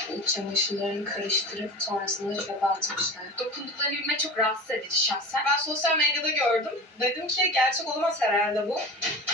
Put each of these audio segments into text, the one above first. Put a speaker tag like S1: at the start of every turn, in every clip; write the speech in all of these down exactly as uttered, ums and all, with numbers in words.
S1: İç çamaşırlarını karıştırıp sonrasında çöpe atmışlar.
S2: Dokundukları bilme çok rahatsız edici şahsen.
S3: Ben sosyal medyada gördüm. Dedim ki gerçek olamaz herhalde bu.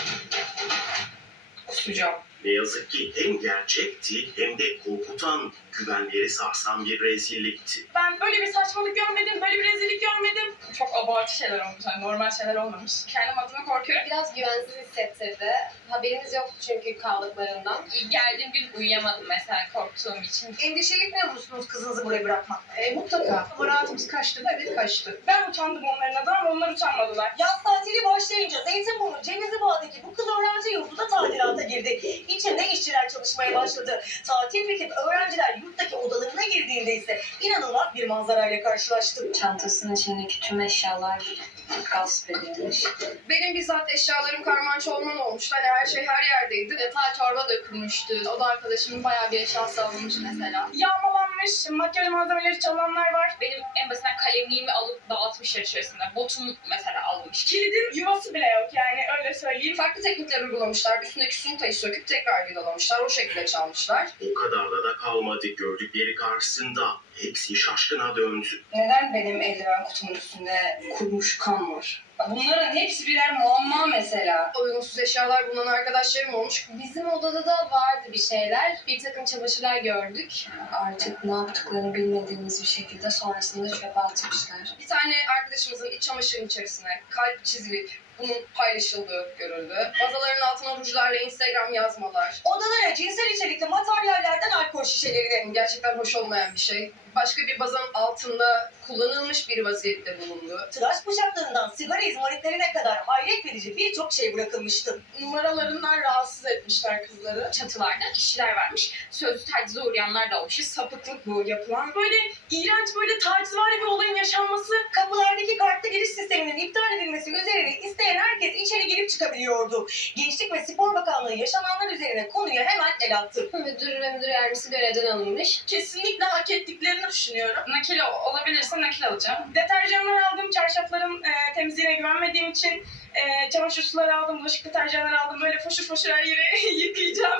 S3: Kusacağım.
S4: Ne yazık ki hem gerçekti hem de korkutan, güvenleri sarsan bir rezillikti.
S3: Ben böyle bir saçmalık görmedim, böyle bir rezillik görmedim. Çok abartı şeyler olmuş, yani normal şeyler olmamış. Kendim adıma korkuyorum.
S1: Biraz güvensiz hissettirdi. Haberimiz yoktu çünkü kaldıklarından.
S2: İlk geldiğim gün uyuyamadım mesela korktuğum için.
S3: Endişelikmiyor musunuz kızınızı buraya bırakmak? E, mutlaka. Ama rahatımız kaçtı mı? Evet kaçtı. Ben utandım onların adına ama onlar utanmadılar.
S5: Yaz tatili başlayınca Zeytinburnu Cengizliboğa'daki bu kız öğrenci yurdu da tadilata girdi. İçinde işçiler çalışmaya başladı. Tatil bitip öğrenciler yurttaki odalarına girdiğinde ise inanılmaz bir manzarayla karşılaştı.
S1: Çantasının içindeki tüm eşyalar gasp edilmiş.
S3: Benim bizzat eşyalarım karman çorman olmuştu. Hani her şey her yerdeydi.
S2: Yatağa çorba dökülmüştü. O da arkadaşımın bayağı bir eşyası alınmış mesela.
S3: Yağmalanmış, makyaj malzemeleri çalanlar var.
S2: Benim en basitinden kalemliğimi alıp dağıtmışlar içerisinde. Botum mesela alınmış.
S3: Kilidin yuvası bile yok yani öyle söyleyeyim. Farklı teknikler uygulamışlar. Üstündeki suntayı söküp tekrar vidalamışlar. O şekilde çalmışlar.
S4: O kadarla da kalmadı. Gördükleri karşısında hepsi şaşkına döndü.
S3: Neden benim eldiven kutumun üstünde kurumuş kan var? Bunların hepsi birer muamma mesela. Uygunsuz eşyalar bulunan arkadaşlarım olmuş.
S1: Bizim odada da vardı bir şeyler. Bir takım çamaşırlar gördük. Artık ne yaptıklarını bilmediğimiz bir şekilde sonrasında çöpe atmışlar.
S3: Bir tane arkadaşımızın iç çamaşırının içerisine kalp çizilip bunun paylaşıldığı görüldü. Bazaların altına rujlarla Instagram yazmalar.
S5: Odalara cinsel içerikli materyallerden alkol şişeleri.
S3: Gerçekten hoş olmayan bir şey. Başka bir bazanın altında kullanılmış bir vaziyette bulundu.
S5: Tıraş bıçaklarından sigara izmaritlerine kadar hayret verici birçok şey bırakılmıştı.
S3: Numaralarından rahatsız etmişler kızları.
S2: Çatılarda işçiler varmış. Sözlü tacize uğrayanlar da olmuş.
S3: Sapıklık bu yapılan. Böyle iğrenç böyle taciz var ya bir olayın yaşanması.
S5: Kapılardaki kartlı giriş sisteminin iptal edilmesi üzerine isteyen herkes içeri girip çıkabiliyordu. Gençlik ve Spor Bakanlığı yaşananlar üzerine konuya hemen el attı.
S1: Müdür ve müdür yardımcısı görevden alınmış.
S3: Kesinlikle hak ettiklerini düşünüyorum. Nakil olabilirse nakil alacağım. Deterjanlar aldım. Çarşafların e, temizliğine güvenmediğim için e, çamaşır suları aldım. Bulaşık deterjanları aldım. Böyle foşur foşur her yere yıkayacağım.